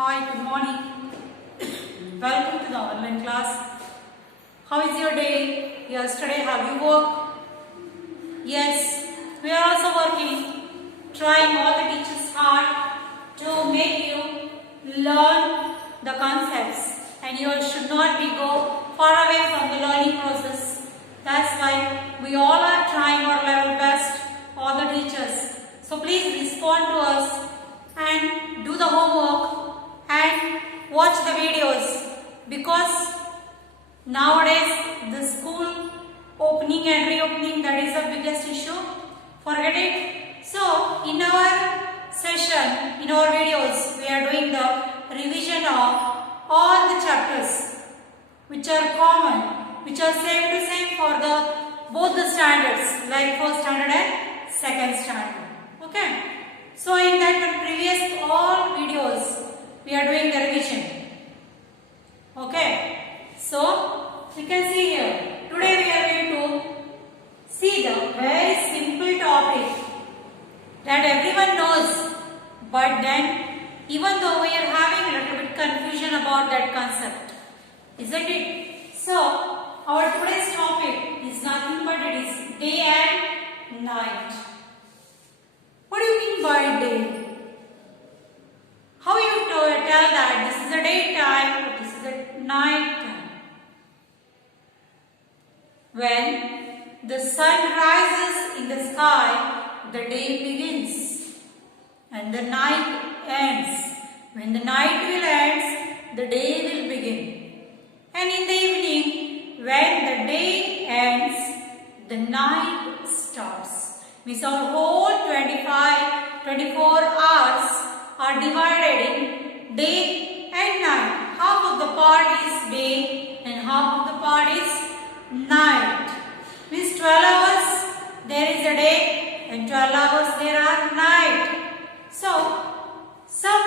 Hi, good morning. Welcome to the online class. How is your day? Yesterday, have you worked? Yes, we are also working, trying all the teachers hard to make you learn the concepts, and you should not be go far away from the learning process. That's why we all are trying our level best, all the teachers. So please respond to us and do the homework and watch the videos, because nowadays the school opening and reopening, that is the biggest issue. Forget it. So in our session, in our videos, we are doing the revision of all the chapters which are common, which are same to same for the both the standards, like first standard and second standard. Okay. So in that previous all videos, we are doing the revision. Okay. So you can see here. Today we are going to see the very simple topic that everyone knows, but then even though we are having a little bit confusion about that concept, isn't it? So our today's topic is nothing but it is day and night. What do you mean by day? How you tell that this is a daytime, this is a night time? When the sun rises in the sky, the day begins and the night ends. When the night will end, the day will begin. And in the evening, when the day ends, the night starts. Means our whole 24 hours are divided in day and night. Half of the part is day and half of the part is night. Means 12 hours there is a day and 12 hours there are night. So some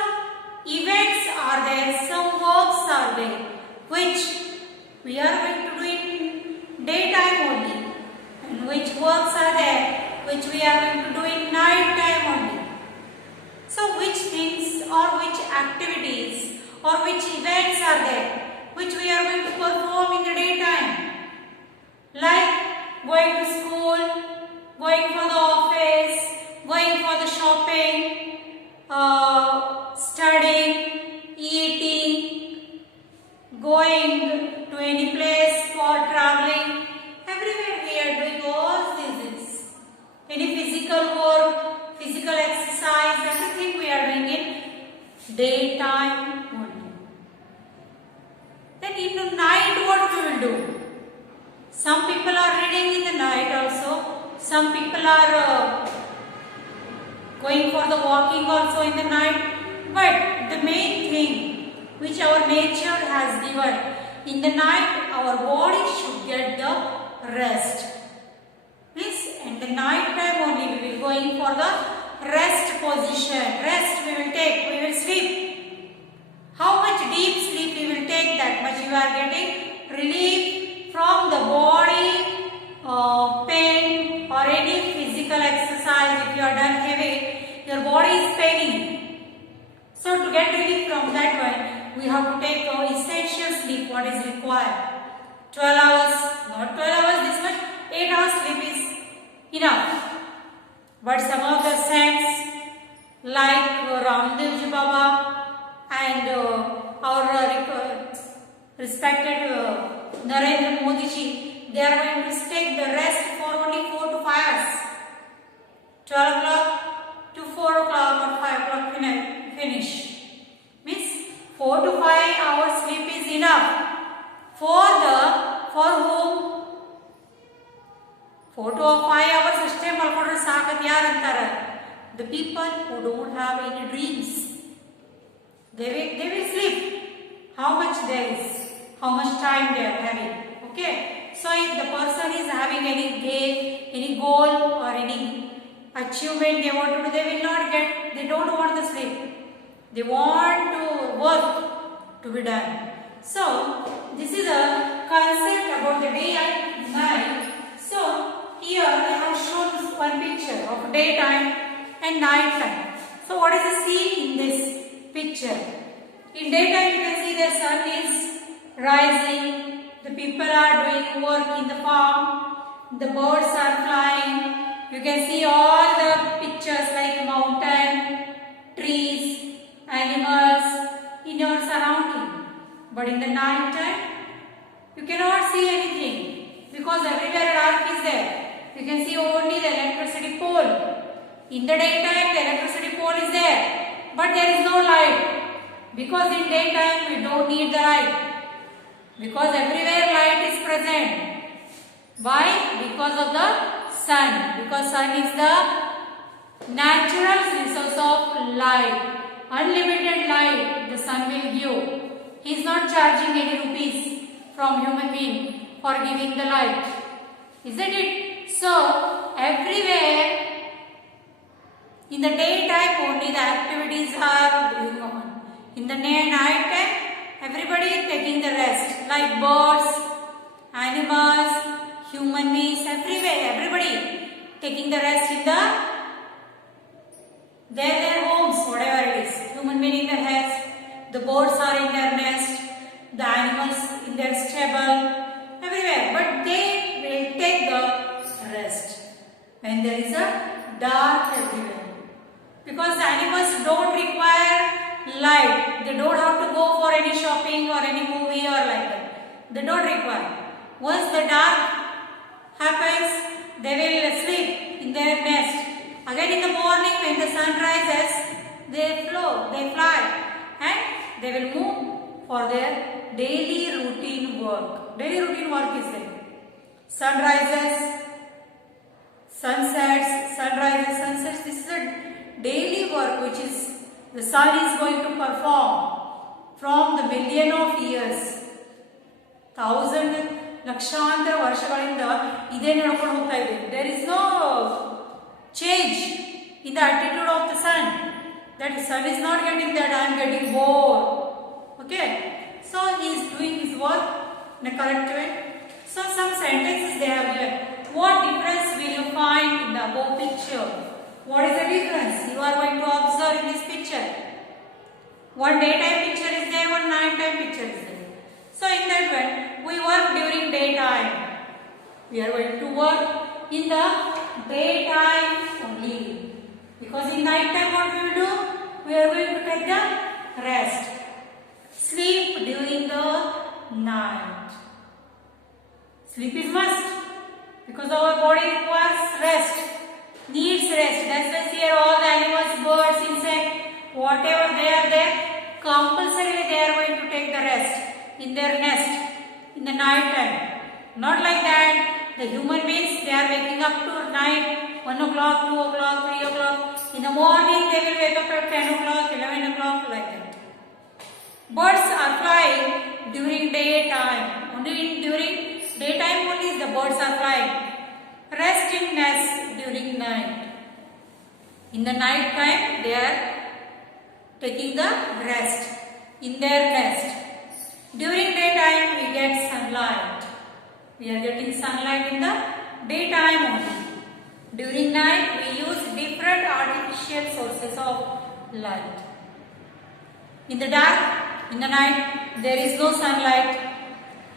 events are there, some works are there, which we are going to do in daytime only, and which works are there which we are going to do in night time only. So which things or which activities or which events are there which we are going to perform in the daytime? Like going to school, going for the office, going for the shopping, studying, eating, going to any place for traveling. Everywhere we are doing all these things. Any physical work, physical exercise, everything we are doing in daytime only. Then in the night what we will do? Some people are reading in the night also. Some people are going for the walking also in the night. But the main thing which our nature has given, in the night our body should get the rest. Means in the night time only we will going for the rest position. Rest we will take, we will sleep. How much deep sleep we will take, that much you are getting relief from the body pain or any physical exercise. If you are done heavy, your body is paining. So to get relief from that one, we have to take our essential sleep, what is required. 12 hours, not 12 hours this much, 8 hours sleep is enough. But some of the saints like Ramdev Baba and our respected Narendra Modi ji, they are going to take the rest for only 4 to 5 hours. 12 o'clock to 4 o'clock or 5 o'clock finish. Means 4 to 5 hours sleep is enough. For whom? 4 to 5 hours ಅಷ್ಟೇ ಮಲ್ಕೊಂಡ್ರೆ ಸಾಕತ್ ಯಾರು ಅಂತಾರೆ? The people who don't have any dreams. They will sleep. How much there is? How much time they are having? Okay. So if the person is having any goal or any achievement they want to do, they will not get. They don't want to sleep. They want to work to be done. So this is a concept about the day and night. So here I have shown this one picture of daytime and night time. So what is the scene in this picture? In daytime, you can see the sun is rising, the people are doing work in the farm, the birds are flying. You can see all the pictures like mountain, trees, animals in your surrounding. But in the night time, you cannot see anything because everywhere dark is there. You can see only the electricity pole. In the daytime, the electricity pole is there, but there is no light. Because in daytime we don't need the light. Because everywhere light is present. Why? Because of the sun. Because sun is the natural resource of light. Unlimited light the sun will give. He is not charging any rupees from human being for giving the light. Isn't it? So, everywhere in the daytime only the activities are going on. In the night time, everybody is taking the rest, like birds, animals, human beings, everybody taking the rest in their homes, whatever it is. Human being in their heads, the birds are in their nest, the animals in their stable, everywhere. But they will take the rest when there is a dark everywhere. Because animals don't require light. They don't have to go for any shopping or any movie or like that. They don't require. Once the dark happens, they will sleep in their nest. Again in the morning when the sun rises, they fly and they will move for their daily routine work. Daily routine work is there. Sun rises, sunsets, sunrises, sunsets. This is a daily work which is the sun is going to perform from the million of years. Thousand, lakshantra varshagalinda ide nadಕೊಂಡು ಹೋಗ್ತಾ ಇದೆ. There is no change in the attitude of the sun. That sun is not getting that I am getting bored. Okay. So he is doing his work in a correct way. So some sentences they have given. What difference will you find in the above picture? What is the difference? You are going to observe in this picture. One daytime picture is there, one nighttime picture is there. So in that way, we work during daytime. We are going to work in the daytime only. Because in nighttime what we will do? We are going to take the rest. Sleep during the night. Sleep is must. Because our body requires rest. Needs rest. That's why here all the animals, birds, insects, whatever they are there, compulsorily they are going to take the rest in their nest in the night time. Not like that. The human beings, they are waking up to night, 1 o'clock, 2 o'clock, 3 o'clock. In the morning they will wake up at 10 o'clock, 11 o'clock, like that. Birds are flying during daytime. Only during daytime only the birds are flying. Rest in nest during night. In the night time they are taking the rest in their nest. During daytime we get sunlight. We are getting sunlight in the daytime only. During night we use different artificial sources of light. In the dark, in the night, there is no sunlight.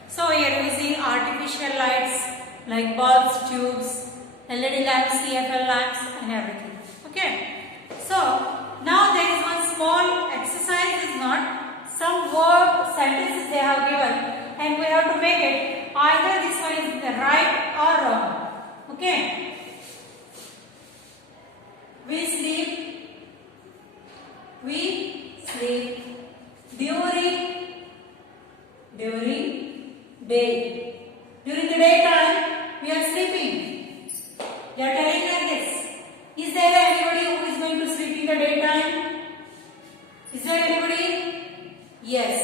So here we see artificial lights like bulbs, tubes, LED lamps, CFL lamps and everything. Okay. So now there is one small exercise is not some word sentences they have given and we have to make it either this one is the right or wrong. Okay. We sleep during day. During the daytime we are sleeping. They are telling like this. Is there anybody who is going to sleep in the daytime? Is there anybody? Yes.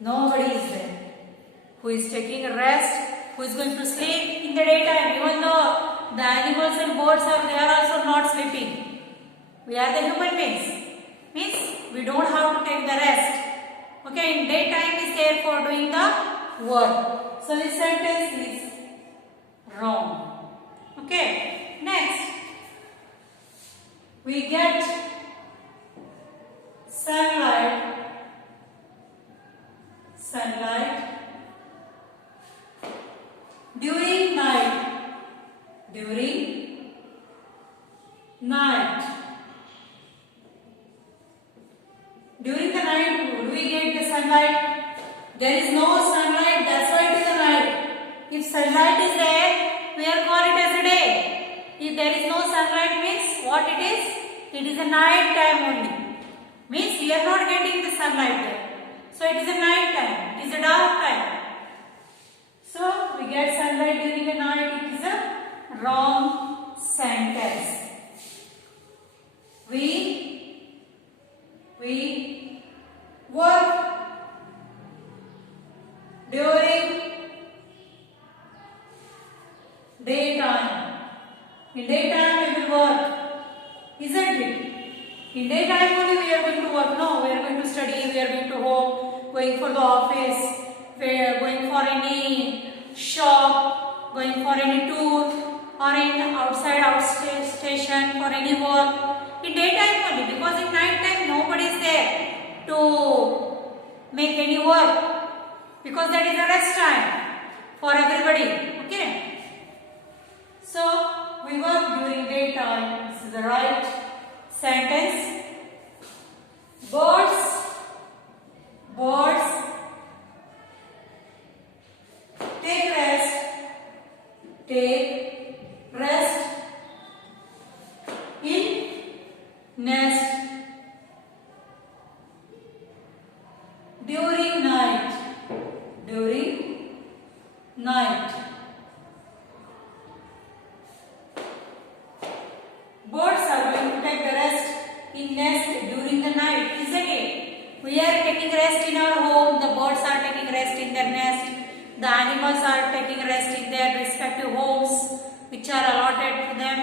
Nobody is there. Who is taking a rest? Who is going to sleep in the daytime? Even though the animals and birds are there also not sleeping. We are the human beings. Means we don't have to take the rest. Okay, in daytime is there for doing the work. So this sentence is wrong. Okay, next. We get sunlight During the night, do we get the sunlight? There is no sunlight, that's why it is a night. If sunlight is there, we are call it as a day. If there is no sunlight means what it is? It is a night time only. Means we are not getting the sunlight there. So it is a night time. It is a dark time. So we get sunlight during the night. It is a wrong sentence. We work during daytime. In daytime we will work, isn't it? In daytime only we are going to work. No, we are going to study, we are going to home, going for the office, we are going for any shop, going for any tour or in outside station for any work. In daytime only, because in night time nobody is there to make any work, because that is a rest time for everybody. Okay. So we work during daytime. This is the right sentence. Birds take rest in nest during night. Birds are going to take the rest in nest during the night, isn't it? We are taking rest in our home, the birds are taking rest in their nest, the animals are taking rest in their respective homes which are allotted to them,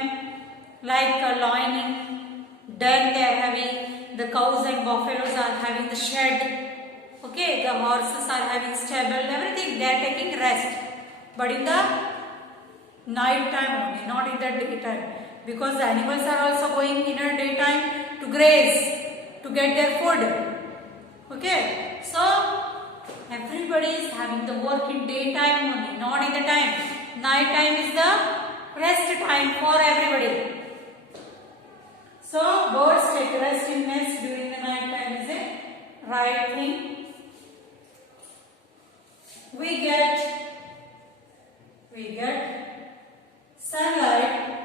like lining, den they are having, the cows and buffaloes are having the shed, okay, the horses are having stable, everything they are taking rest, but in the night time only, not in the daytime, because the animals are also going in a daytime to graze, to get their food. Okay, so everybody is having the work in daytime only, not in the time. Night time is the rest time for everybody. So birds take rest in nest during the night time is a right thing. We get sunlight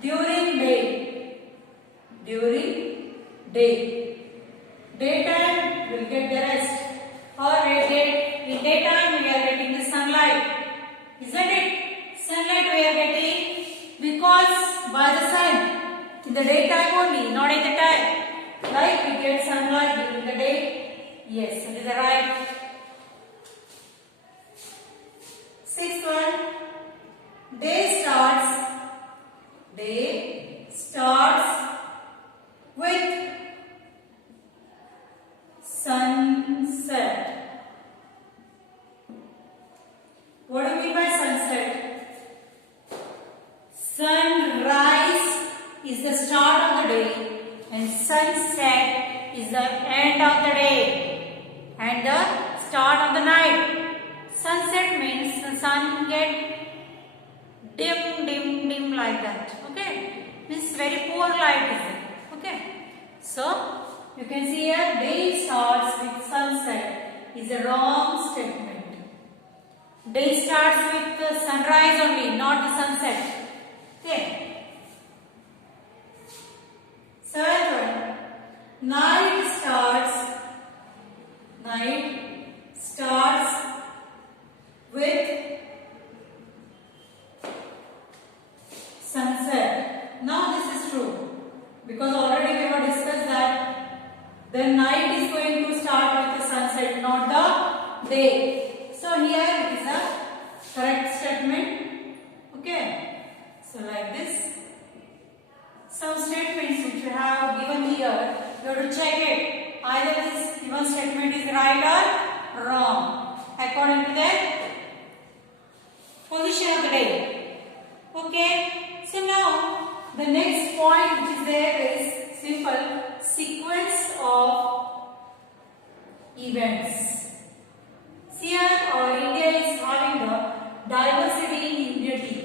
during day. Daytime we will get the rest, or in daytime we are getting the sunlight, isn't it? Sunlight we are getting because by the sun in the daytime only, not in the time. Like we get sunlight during the day. Yes, it is the right. Sixth one, day starts with sunset. What do you mean by sunset? Sunrise is the start of the day and sunset is the end of the day and the start of the night. Sunset means the sun get dim like that. Okay, means very poor light is it. Okay, so you can see here day starts with sunset is a wrong statement. Day starts with the sunrise only, not the sunset. Okay. Seventh one, night starts with sunset. Now this is true because already we have discussed that the night is going to start with the sunset, not the day. So here it is a correct statement. Okay. So like this. Some statements which you have given here, you have to check it. Either this given statement is right or wrong according to the position of the day. Okay. So now the next point which is there is simple sequence of events. Here our India is having the diversity in unity.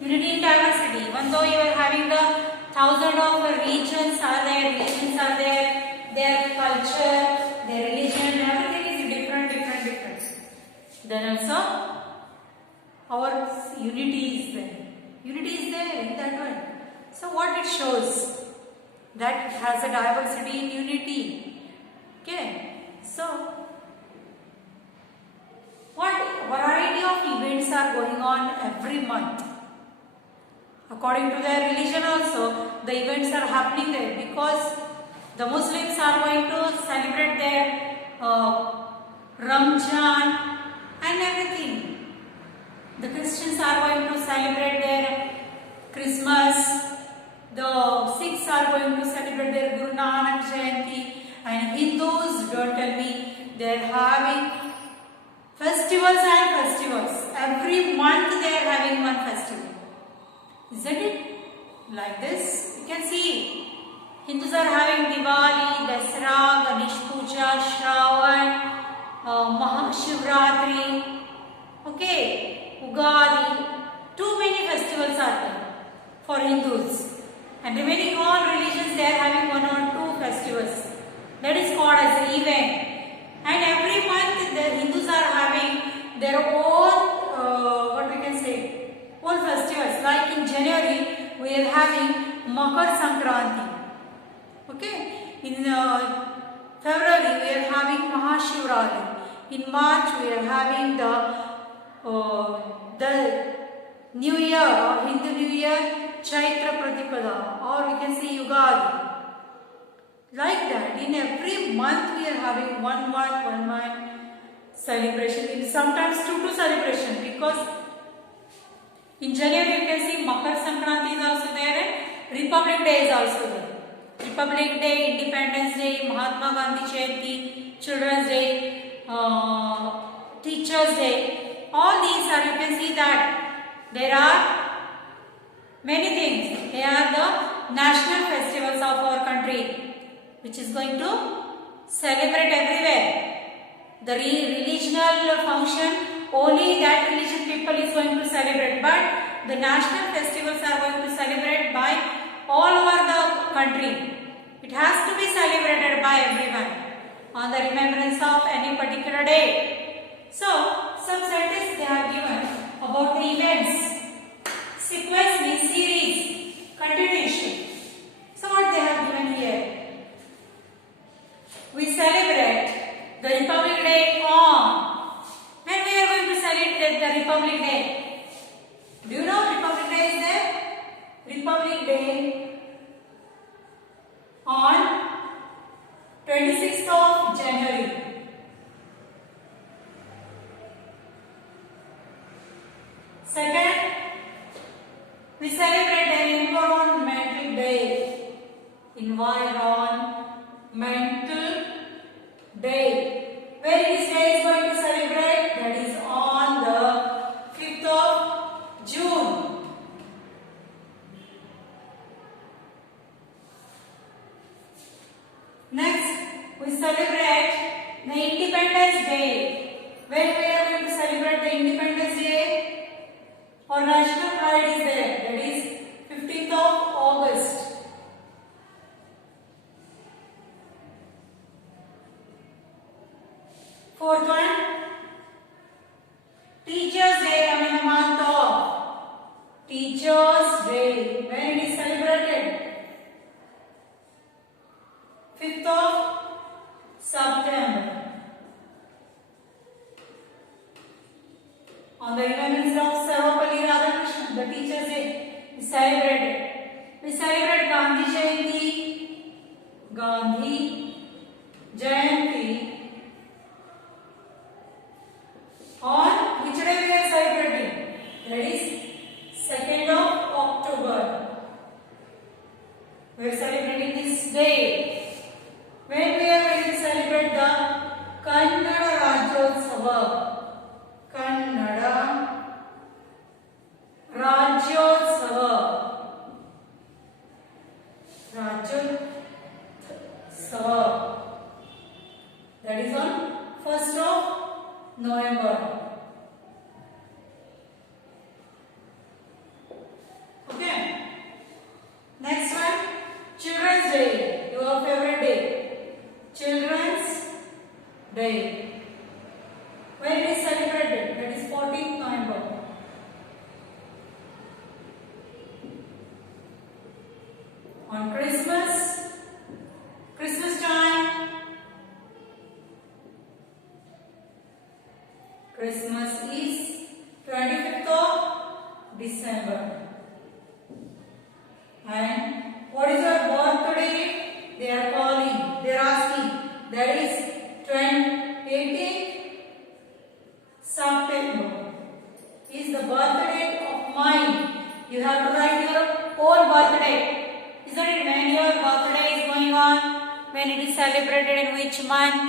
Unity in diversity. Even though you are having the Thousands of regions are there, their culture, their religion, everything is different. Then also our unity is there. Unity is there in that one. So what it shows? That it has a diversity in unity. Okay. So what variety of events are going on every month? According to their religion also, the events are happening there because the Muslims are going to celebrate their Ramzan and everything. The Christians are going to celebrate their Christmas. The Sikhs are going to celebrate their Guru Nanak Jayanti, and Hindus, don't tell me, they are having festivals. Every month they are having one festival. Isn't it? Like this, you can see Hindus are having Diwali, Dasara, Ganesh Puja, Shravan, Mahashivratri, okay, Ugadi. Too many festivals are there for Hindus. And remaining all religions, they are having one or two festivals. That is called as an event. And every month, the Hindus are having their own, own festivals. Like in January, we are having Makar Sankranti. Okay. In February, we are having Mahashivratri. In March, we are having the New Year or Hindu New Year, Chaitra Pratipada, or we can say Yugadi. Like that, in every month we are having one month celebration. Sometimes two celebration, because in January you can see Makar Sankranti is also there and Republic Day is also there. Republic Day, Independence Day, Mahatma Gandhi Jayanti, Children's Day, Teachers Day. All these are, you can see that there are many things. They are the national festivals of our country, which is going to celebrate everywhere. The religional function, only that religion people is going to celebrate, but the national festivals are going to celebrate by all over the country. It has to be celebrated by everyone on the remembrance of any particular day. So, some sentences they have given about the events. Sequence means series, continuation. So what they have given here? We celebrate the Republic Day on. When we are going to celebrate the Republic Day? Do you know Republic Day is there? Republic Day on 26th of January. Second, we celebrate the Environmental Day. Environmental Day. When this day is going to celebrate? That is on the 5th of June. Next, we celebrate the Independence Day. When we are going to celebrate the Independence Day? Our national pride is there. That is 15th of August. Fourth one, Teachers Day, in the month of Teachers Day. When it is celebrated? 5th of September. On the remembrance of Sarvapalli Radhakrishnan, the Teachers Day is celebrated. We celebrate Gandhi Jayanti. On which day we are celebrating? That is 2nd of October. We are celebrating this day. When we are going to celebrate the Kannada Rajyotsava. Kannada Rajyotsava. That is on 1st of November. Okay. Next one. On Christmas time. Christmas is 25th of December. And what is your birthday? They are calling, they are asking. That is 18th September. Is the birthday of mine. You have to write your own birthday. Isn't it? When your birthday is going on, when it is celebrated in which month,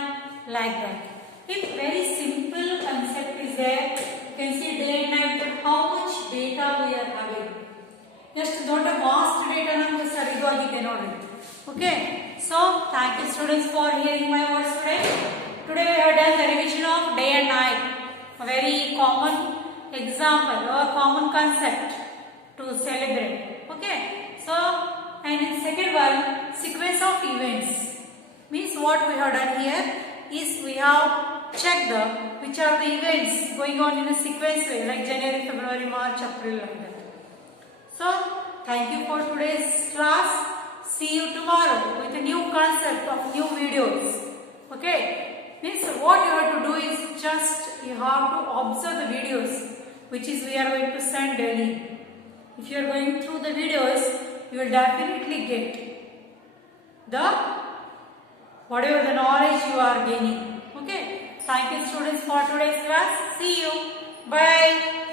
like that. If very simple concept is there, you can see day and night that how much data we are having. Just not a vast data number saridu agite nodi. Okay. So thank you students for hearing my words today. Today we have done the revision of day and night. A very common example or common concept to celebrate. Okay. So, and in second one, sequence of events. Means what we have done here is we have checked which are the events going on in a sequence way, like January, February, March, April, like that. So, thank you for today's class. See you tomorrow with a new concept of new videos. Okay. Means what you have to do is just you have to observe the videos which is we are going to send daily. If you are going through the videos, you will definitely get the whatever the knowledge you are gaining. Okay. Thank you students for today's class. See you. Bye.